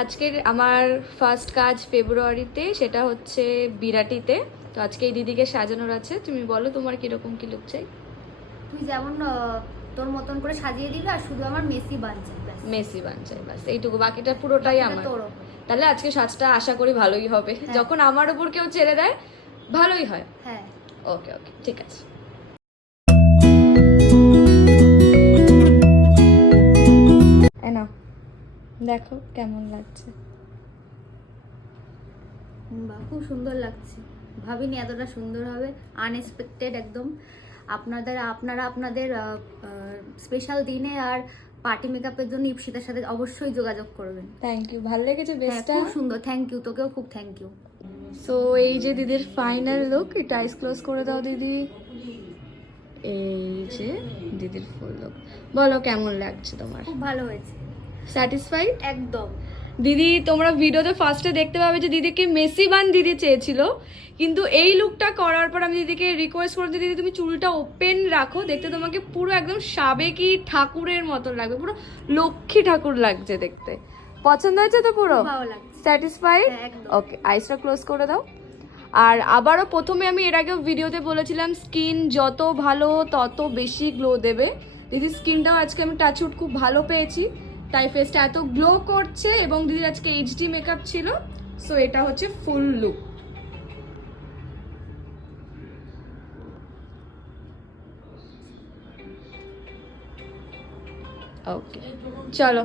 আজকের আমার ফার্স্ট কাজ ফেব্রুয়ারিতে, সেটা হচ্ছে বিরাটিতে। তো আজকে এই দিদিকে সাজানোর আছে। তুমি বলো তোমার কিরকম কি লুক চাই? তুই যেমন তোর মতন করে সাজিয়ে দিবি, আর শুধু আমার মেসি বানছে, মেসি বান চাই, বাস এইটুকু, বাকিটা পুরোটাই আমার। তাহলে আজকে সাজটা আশা করি ভালোই হবে। যখন আমার উপর কেউ ছেড়ে দেয় ভালোই হয়। হ্যাঁ, ওকে ওকে, ঠিক আছে। না, দেখো কেমন লাগছে। বাহ, খুব সুন্দর লাগছে। ভাবিনি এতটা সুন্দর হবে, আনএক্সপেক্টেড একদম। আপনারা আপনাদের স্পেশাল দিনে আর পার্টি মেকআপের জন্য ইপসিতার সাথে অবশ্যই যোগাযোগ করবেন। থ্যাংক ইউ, ভালো লেগেছে বেস্টটা? খুব সুন্দর, থ্যাংক ইউ, তোকেও খুব থ্যাংক ইউ। সো এই যে দিদির ফাইনাল লুক, এটা আইস ক্লোজ করে দাও দিদি। এই যে দিদির ফুল লুক, বলো কেমন লাগছে তোমার? খুব ভালো হয়েছে, স্যাটিসফাইড একদম। দিদি, তোমরা ভিডিওতে ফার্স্টে দেখতে পাবে যে দিদিকে মেসি বান দিদি চেয়েছিল, কিন্তু এই লুকটা করার পর আমি দিদিকে রিকোয়েস্ট করেছি, দিদি তুমি চুলটা ওপেন রাখো, দেখতে তোমাকে পুরো একদম সাবেকি ঠাকুরের মতন লাগবে, পুরো লক্ষ্মী ঠাকুর লাগছে দেখতে। পছন্দ হয়েছে তো পুরো? ভালো লাগছে, স্যাটিসফাইড? একদম। ওকে, আইসটা ক্লোজ করে দাও। আর আবারও প্রথমে আমি এর আগেও ভিডিওতে বলেছিলাম স্কিন যত ভালো তত বেশি গ্লো দেবে। দিদির স্কিনটাও আজকে আমি টাচউড খুব ভালো পেয়েছি, তাই ফেসটা এত গ্লো করছে। এবং দিদির আজকে এইচডি মেকআপ ছিল, সো এটা হচ্ছে ফুল লুক। ওকে, চলো।